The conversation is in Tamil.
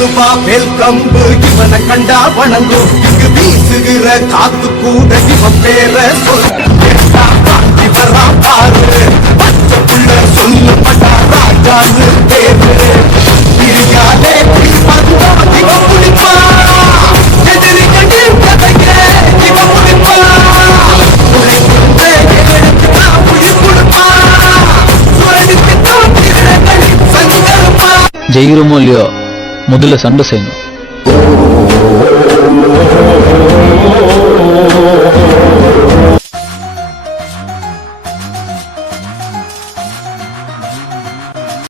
ரூபா மேல் கம்பு இவனை கண்டா வணங்கும். இங்கு வீசுகிற காத்து கூட இவன் பேர சொல். கேட்டா வரா பாரு. பச்சை புள்ள சொல்லப்பட்டா ராஜான்னு பேரு. பிரியாலே வந்தா இவன் எதிரி ஜெயிக்கிறோமோ இல்லையோ? முதல்ல சண்டை செய்யணும்.